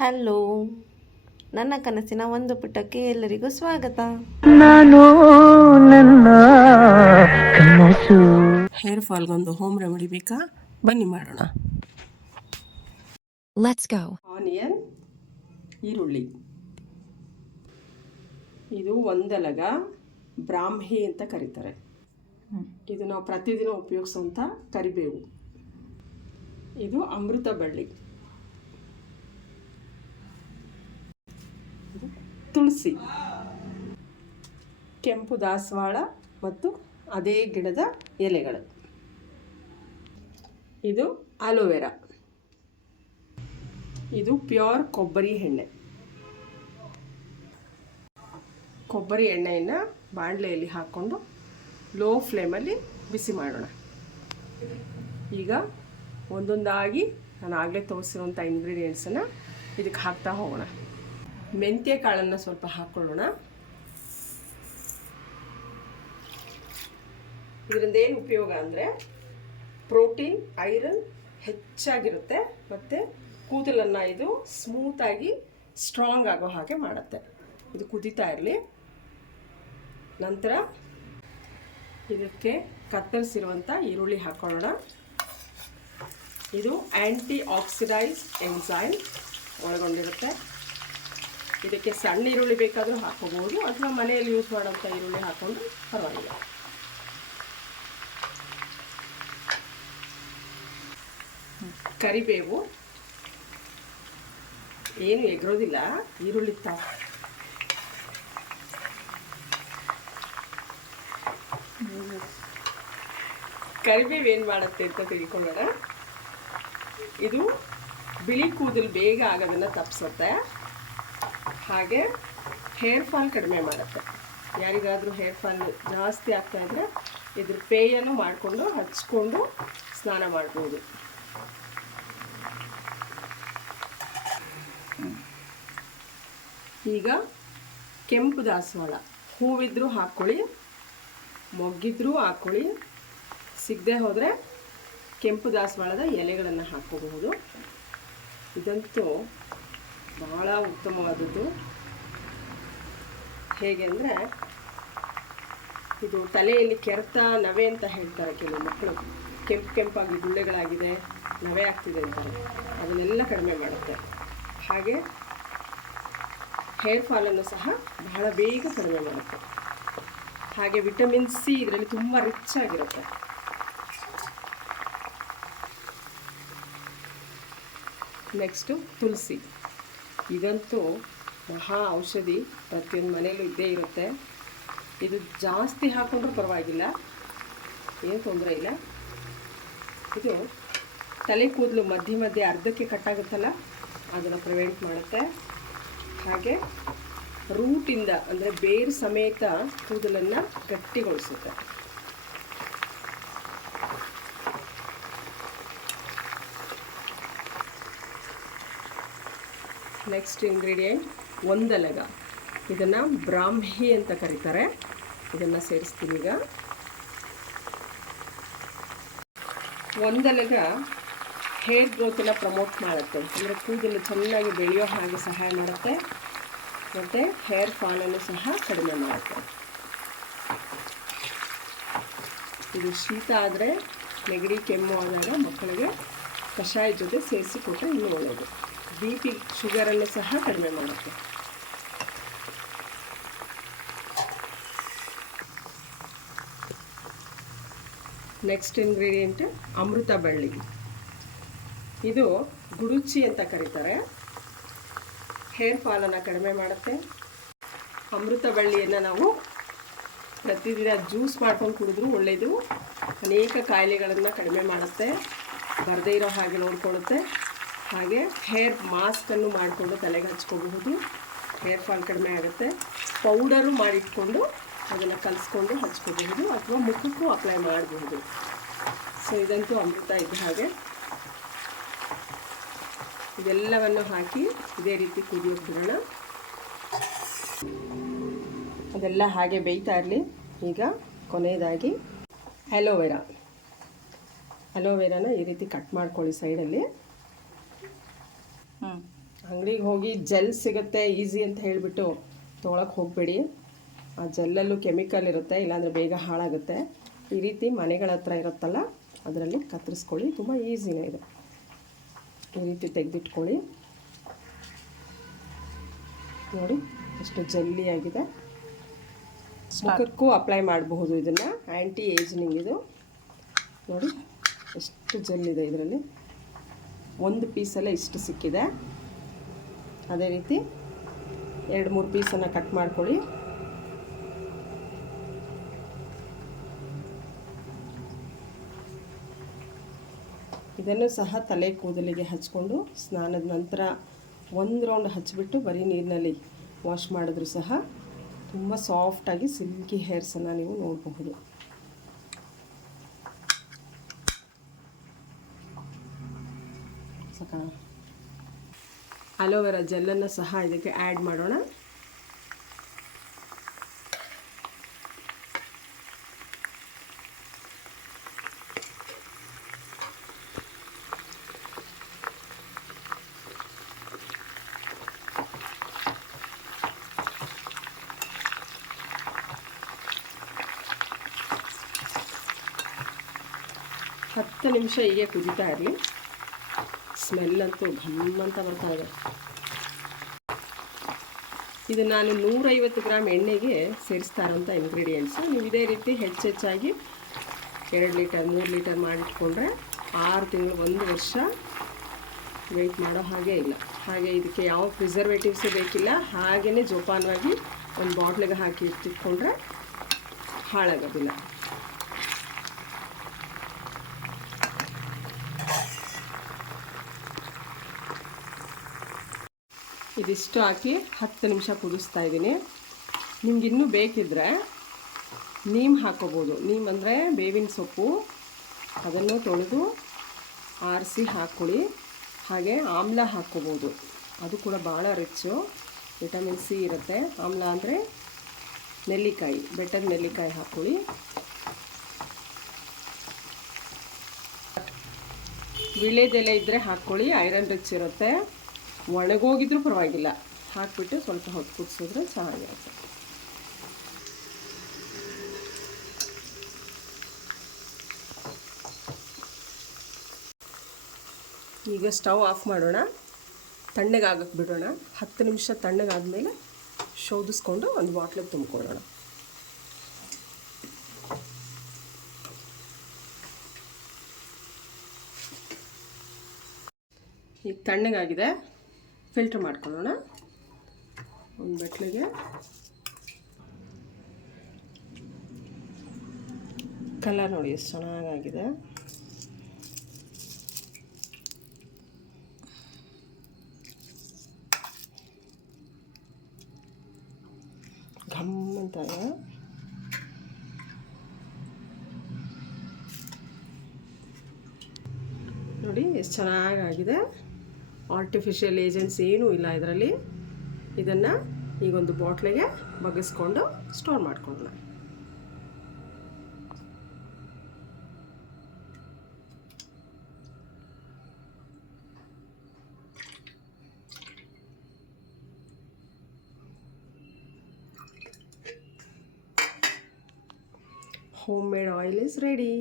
Hello, ನನ್ನ ಕನಸಿನ ಒಂದು ಪುಟಕ್ಕೆ ಎಲ್ಲರಿಗೂ ಸ್ವಾಗತ. ನಾನು ನನ್ನ ಕನಸು. ಹೇರ್ ಫಾಲ್ಗೊಂದು ಹೋಮ್ ರೆಮಿಡಿ ಬೇಕಾ? ಬನ್ನಿ ಮಾಡೋಣ. Let's go. ಆನಿಯನ್, ಈರುಳ್ಳಿ, ಇದು ಒಂದೆಲಗ ಬ್ರಾಹ್ಮಿ ಅಂತ ಕರೀತಾರೆ. ಇದು ನಾವು ಪ್ರತಿದಿನ ಉಪಯೋಗಿಸುವಂಥ ಕರಿಬೇವು. ಇದು ಅಮೃತ ಬಳ್ಳಿ, ತುಳಸಿ, ಕೆಂಪು ದಾಸವಾಳ ಮತ್ತು ಅದೇ ಗಿಡದ ಎಲೆಗಳು. ಇದು ಆಲೋವೆರಾ, ಇದು ಪ್ಯೂರ್ ಕೊಬ್ಬರಿ ಎಣ್ಣೆ. ಕೊಬ್ಬರಿ ಎಣ್ಣೆಯನ್ನು ಬಾಣಲೆಯಲ್ಲಿ ಹಾಕ್ಕೊಂಡು ಲೋ ಫ್ಲೇಮಲ್ಲಿ ಬಿಸಿ ಮಾಡೋಣ. ಈಗ ಒಂದೊಂದಾಗಿ ನಾನು ಆಗಲೇ ತೋರಿಸಿರುವಂಥ ಇಂಗ್ರೀಡಿಯೆಂಟ್ಸನ್ನು ಇದಕ್ಕೆ ಹಾಕ್ತಾ ಹೋಗೋಣ. ಮೆಂತ್ಯ ಕಾಳನ್ನು ಸ್ವಲ್ಪ ಹಾಕ್ಕೊಳ್ಳೋಣ. ಇದರಿಂದ ಏನು ಉಪಯೋಗ ಅಂದರೆ ಪ್ರೋಟೀನ್, ಐರನ್ ಹೆಚ್ಚಾಗಿರುತ್ತೆ ಮತ್ತು ಕೂದಲನ್ನು ಇದು ಸ್ಮೂತಾಗಿ ಸ್ಟ್ರಾಂಗ್ ಆಗೋ ಹಾಗೆ ಮಾಡುತ್ತೆ. ಇದು ಕುದೀತಾ ಇರಲಿ. ನಂತರ ಇದಕ್ಕೆ ಕತ್ತರಿಸಿರುವಂಥ ಈರುಳ್ಳಿ ಹಾಕ್ಕೊಳ್ಳೋಣ. ಇದು ಆ್ಯಂಟಿ ಆಕ್ಸಿಡೈಸ್ ಎಂಜೈಮ್ ಒಳಗೊಂಡಿರುತ್ತೆ. ಇದಕ್ಕೆ ಸಣ್ಣ ಈರುಳ್ಳಿ ಬೇಕಾದರೂ ಹಾಕ್ಕೋಬೋದು, ಅಥವಾ ಮನೆಯಲ್ಲಿ ಯೂಸ್ ಮಾಡೋಂಥ ಈರುಳ್ಳಿ ಹಾಕ್ಕೊಂಡು ಪರವಾಗಿಲ್ಲ. ಕರಿಬೇವು ಏನು ಎಗರೋದಿಲ್ಲ, ಈರುಳ್ಳಿ ತಾವು ಕರಿಬೇವು ಏನು ಮಾಡುತ್ತೆ ಅಂತ ತಿಳ್ಕೊಳ್ಳೋಣ. ಇದು ಬಿಳಿ ಕೂದಲು ಬೇಗ ಆಗೋದನ್ನು ತಪ್ಪಿಸುತ್ತೆ, ಹಾಗೆ ಹೇರ್ ಫಾಲ್ ಕಡಿಮೆ ಮಾಡುತ್ತೆ. ಯಾರಿಗಾದರೂ ಹೇರ್ ಫಾಲ್ ಜಾಸ್ತಿ ಆಗ್ತಾ ಇದ್ದರೆ ಇದ್ರ ಪೇಯನ್ನು ಮಾಡಿಕೊಂಡು ಹಚ್ಕೊಂಡು ಸ್ನಾನ ಮಾಡ್ಬೋದು. ಈಗ ಕೆಂಪು ದಾಸವಾಳ, ಹೂವಿದ್ರೂ ಹಾಕ್ಕೊಳ್ಳಿ, ಮೊಗ್ಗಿದ್ರೂ ಹಾಕ್ಕೊಳ್ಳಿ, ಸಿಗದೆ ಹೋದರೆ ಕೆಂಪು ದಾಸವಾಳದ ಎಲೆಗಳನ್ನು ಹಾಕ್ಕೋಬಹುದು. ಇದಂತೂ ಬಹಳ ಉತ್ತಮವಾದದ್ದು. ಹೇಗೆ ಅಂದರೆ ಇದು ತಲೆಯಲ್ಲಿ ಕೆರೆತ, ನವೆ ಅಂತ ಹೇಳ್ತಾರೆ ಕೆಲವು ಮಕ್ಕಳು. ಕೆಂಪಾಗಿ ಗುಳ್ಳೆಗಳಾಗಿದೆ, ನವೆ ಆಗ್ತಿದೆ ಅಂತಾರೆ. ಅದನ್ನೆಲ್ಲ ಕಡಿಮೆ ಮಾಡುತ್ತೆ. ಹಾಗೆ ಹೇರ್ ಫಾಲನ್ನು ಸಹ ಬಹಳ ಬೇಗ ಕಡಿಮೆ ಮಾಡುತ್ತೆ. ಹಾಗೆ ವಿಟಮಿನ್ ಸಿ ಇದರಲ್ಲಿ ತುಂಬ ರಿಚ್ ಆಗಿರುತ್ತೆ. ನೆಕ್ಸ್ಟು ತುಳಸಿ. ಇದಂತೂ ಮಹಾ ಔಷಧಿ, ಪ್ರತಿಯೊಂದು ಮನೆಯಲ್ಲೂ ಇದ್ದೇ ಇರುತ್ತೆ. ಇದು ಜಾಸ್ತಿ ಹಾಕ್ಕೊಂಡ್ರೂ ಪರವಾಗಿಲ್ಲ, ಏನು ತೊಂದರೆ ಇಲ್ಲ. ಇದು ತಲೆ ಕೂದಲು ಮಧ್ಯೆ ಮಧ್ಯೆ ಅರ್ಧಕ್ಕೆ ಕಟ್ಟಾಗುತ್ತಲ್ಲ, ಅದನ್ನು ಪ್ರಿವೆಂಟ್ ಮಾಡುತ್ತೆ. ಹಾಗೆ ರೂಟಿಂದ ಅಂದರೆ ಬೇರು ಸಮೇತ ಕೂದಲನ್ನು ಗಟ್ಟಿಗೊಳಿಸುತ್ತೆ. Next ingredient ಒಂದೆಲಗ. ಇದನ್ನು ಬ್ರಾಹ್ಮಿ ಅಂತ ಕರೀತಾರೆ. ಇದನ್ನು ಸೇರಿಸ್ತೀನಿ ಈಗ. ಒಂದೆಲಗ ಹೇರ್ ಗ್ರೋತನ್ನು ಪ್ರಮೋಟ್ ಮಾಡುತ್ತೆ, ಅಂದರೆ ಕೂದಲು ಚೆನ್ನಾಗಿ ಬೆಳೆಯೋ ಹಾಗೆ ಸಹಾಯ ಮಾಡುತ್ತೆ, ಮತ್ತು ಹೇರ್ ಫಾಲನ್ನು ಸಹ ಕಡಿಮೆ ಮಾಡುತ್ತೆ. ಇದು ಶೀತ ಆದರೆ, ನೆಗಡಿ ಕೆಮ್ಮು ಆದಾಗ ಮಕ್ಕಳಿಗೆ ಕಷಾಯ ಜೊತೆ ಸೇರಿಸಿ ಕೊಟ್ಟರೆ ಇನ್ನೂ ಒಳ್ಳೆಯದು. BP ಶುಗರನ್ನು ಸಹ ಕಡಿಮೆ ಮಾಡುತ್ತೆ. ನೆಕ್ಸ್ಟ್ ಇಂಗ್ರೀಡಿಯೆಂಟ್ ಅಮೃತ ಬಳ್ಳಿ. ಇದು ಗುಡುಚಿ ಅಂತ ಕರೀತಾರೆ. ಹೇರ್ ಫಾಲನ್ನು ಕಡಿಮೆ ಮಾಡುತ್ತೆ. ಅಮೃತ ಬಳ್ಳಿಯನ್ನು ನಾವು ಪ್ರತಿದಿನ ಜ್ಯೂಸ್ ಮಾಡ್ಕೊಂಡು ಕುಡಿದ್ರೂ ಒಳ್ಳೆಯದು. ಅನೇಕ ಕಾಯಿಲೆಗಳನ್ನು ಕಡಿಮೆ ಮಾಡುತ್ತೆ, ಬರದೇ ಇರೋ ಹಾಗೆ ನೋಡಿಕೊಳ್ಳುತ್ತೆ. ಹಾಗೆ ಹೇರ್ ಮಾಸ್ಕನ್ನು ಮಾಡಿಕೊಂಡು ತಲೆಗೆ ಹಚ್ಕೋಬಹುದು, ಹೇರ್ ಫಾಲ್ ಕಡಿಮೆ ಆಗುತ್ತೆ. ಪೌಡರು ಮಾಡಿಟ್ಕೊಂಡು ಅದನ್ನು ಕಲಿಸ್ಕೊಂಡು ಹಚ್ಕೋಬಹುದು, ಅಥವಾ ಮುಖಕ್ಕೂ ಅಪ್ಲೈ ಮಾಡಬಹುದು. ಸೊ ಇದಂತೂ ಅಮೃತ ಇದ್ದ ಹಾಗೆ. ಇದೆಲ್ಲವನ್ನು ಹಾಕಿ ಇದೇ ರೀತಿ ಕುದಿಯೋಕೆ ಬಿಡೋಣ. ಅದೆಲ್ಲ ಹಾಗೆ ಬೇಯ್ತಾ ಇರಲಿ. ಈಗ ಕೊನೆಯದಾಗಿ ಅಲೋವೆರಾನ ಈ ರೀತಿ ಕಟ್ ಮಾಡ್ಕೊಳ್ಳಿ ಸೈಡಲ್ಲಿ. ಅಂಗಡಿಗೆ ಹೋಗಿ ಜೆಲ್ ಸಿಗುತ್ತೆ ಈಸಿ ಅಂತ ಹೇಳಿಬಿಟ್ಟು ತೊಗೊಳಕ್ಕೆ ಹೋಗಬೇಡಿ. ಆ ಜೆಲ್ಲಲ್ಲೂ ಕೆಮಿಕಲ್ ಇರುತ್ತೆ, ಇಲ್ಲಾಂದರೆ ಬೇಗ ಹಾಳಾಗುತ್ತೆ. ಈ ರೀತಿ ಮನೆಗಳ ಹತ್ರ ಇರುತ್ತಲ್ಲ ಅದರಲ್ಲಿ ಕತ್ತರಿಸ್ಕೊಳ್ಳಿ, ತುಂಬ ಈಸಿನೇ ಇದೆ. ಈ ರೀತಿ ತೆಗೆದಿಟ್ಕೊಳ್ಳಿ. ನೋಡಿ ಎಷ್ಟು ಜಲ್ಲಿಯಾಗಿದೆ. ಮುಖಕ್ಕೂ ಅಪ್ಲೈ ಮಾಡಬಹುದು ಇದನ್ನು, ಆ್ಯಂಟಿ ಏಜಿಂಗ್ ಇದು. ನೋಡಿ ಎಷ್ಟು ಜೆಲ್ಲಿದೆ ಇದರಲ್ಲಿ. ಒಂದು ಪೀಸಲ್ಲೇ ಇಷ್ಟು ಸಿಕ್ಕಿದೆ. ಅದೇ ರೀತಿ 2-3 ಪೀಸನ್ನು ಕಟ್ ಮಾಡ್ಕೊಳ್ಳಿ. ಇದನ್ನು ಸಹ ತಲೆ ಕೂದಲಿಗೆ ಹಚ್ಕೊಂಡು ಸ್ನಾನದ ನಂತರ 1 ರೌಂಡ್ ಹಚ್ಚಿಬಿಟ್ಟು ಬರೀ ನೀರಿನಲ್ಲಿ ವಾಶ್ ಮಾಡಿದ್ರೂ ಸಹ ತುಂಬ ಸಾಫ್ಟಾಗಿ ಸಿಲ್ಕಿ ಹೇರ್ಸನ್ನು ನೀವು ನೋಡಬಹುದು. ಸಾಕಾ? ಅಲೋವೆರಾ ಜೆಲ್ಲನ್ನು ಸಹ ಇದಕ್ಕೆ ಆ್ಯಡ್ ಮಾಡೋಣ. ಹತ್ತು ನಿಮಿಷ ಹೀಗೆ ಕುದೀತಾ ಇರಲಿ. ಸ್ಮೆಲ್ ಅಂತೂ ಘಮ್ ಅಂತ ಬರ್ತಾ ಇದೆ. ಇದು ನಾನು 150 ಗ್ರಾಮ್ ಎಣ್ಣೆಗೆ ಸೇರಿಸ್ತಾ ಇರೋಂಥ ಇಂಗ್ರೀಡಿಯೆಂಟ್ಸು. ನೀವು ಇದೇ ರೀತಿ ಹೆಚ್ಚೆಚ್ಚಾಗಿ 2 ಲೀಟರ್ 3 ಲೀಟರ್ ಮಾಡಿಟ್ಕೊಂಡ್ರೆ 6 ತಿಂಗಳು 1 ವರ್ಷ ವೆಯ್ಟ್ ಮಾಡೋ ಹಾಗೆ ಇಲ್ಲ. ಹಾಗೆ ಇದಕ್ಕೆ ಯಾವ ಪ್ರಿಸರ್ವೇಟಿವ್ಸು ಬೇಕಿಲ್ಲ. ಹಾಗೆಯೇ ಜೋಪಾನವಾಗಿ ಒಂದು ಬಾಟ್ಲಿಗೆ ಹಾಕಿ ಇಟ್ಟಿಟ್ಕೊಂಡ್ರೆ ಹಾಳಾಗೋದಿಲ್ಲ. ಇದಿಷ್ಟು ಹಾಕಿ 10 ನಿಮಿಷ ಕುದಿಸ್ತಾ ಇದ್ದೀನಿ. ನಿಮ್ಗೆ ಇನ್ನೂ ಬೇಕಿದ್ದರೆ ನೀಮ್ ಹಾಕ್ಕೋಬೋದು. ನೀಮ್ ಅಂದರೆ ಬೇವಿನ ಸೊಪ್ಪು, ಅದನ್ನು ತೊಳೆದು ಆರಿಸಿ ಹಾಕ್ಕೊಳ್ಳಿ. ಹಾಗೆ ಆಮ್ಲ ಹಾಕ್ಕೋಬೋದು, ಅದು ಕೂಡ ಭಾಳ ರಿಚ್ಚು, ವಿಟಮಿನ್ ಸಿ ಇರುತ್ತೆ. ಆಮ್ಲ ಅಂದರೆ ನೆಲ್ಲಿಕಾಯಿ, ಬೆಟ್ಟದ ನೆಲ್ಲಿಕಾಯಿ ಹಾಕ್ಕೊಳ್ಳಿ. ವಿಳ್ಯದೆಲೆ ಇದ್ದರೆ ಹಾಕ್ಕೊಳ್ಳಿ, ಐರನ್ ರಿಚ್ ಇರುತ್ತೆ. ಒಣಗೋಗಿದ್ರೂ ಪರವಾಗಿಲ್ಲ, ಹಾಕಿಬಿಟ್ಟು ಸ್ವಲ್ಪ ಹೊತ್ತು ಕುದಿಸಿದ್ರೆ ಚೆನ್ನಾಗಿರುತ್ತೆ. ಈಗ ಸ್ಟವ್ ಆಫ್ ಮಾಡೋಣ, ತಣ್ಣಗಾಗಕ್ಕೆ ಬಿಡೋಣ. 10 ನಿಮಿಷ ತಣ್ಣಗಾದ್ಮೇಲೆ ಶೋಧಿಸ್ಕೊಂಡು ಒಂದು ಬಾಟ್ಲಿಗೆ ತುಂಬಿಕೊಳ್ಳೋಣ. ಈಗ ತಣ್ಣಗಾಗಿದೆ, ಫಿಲ್ಟ್ರ್ ಮಾಡ್ಕೊಳ್ಳೋಣ ಒಂದು ಬಟ್ಲಿಗೆ. ಕಲರ್ ನೋಡಿ ಎಷ್ಟು ಚೆನ್ನಾಗಾಗಿದೆ. ಘಮ್ ಅಂತ ಇದೆ. ನೋಡಿ ಎಷ್ಟು ಚೆನ್ನಾಗಾಗಿದೆ. ಆರ್ಟಿಫಿಷಿಯಲ್ ಏಜೆಂಟ್ಸ್ ಏನೂ ಇಲ್ಲ ಇದರಲ್ಲಿ. ಇದನ್ನು ಈಗೊಂದು ಬಾಟ್ಲಿಗೆ ಬಗ್ಗಿಸ್ಕೊಂಡು ಸ್ಟೋರ್ ಮಾಡ್ಕೊಳ್ಳೋಣ. Homemade oil is ready.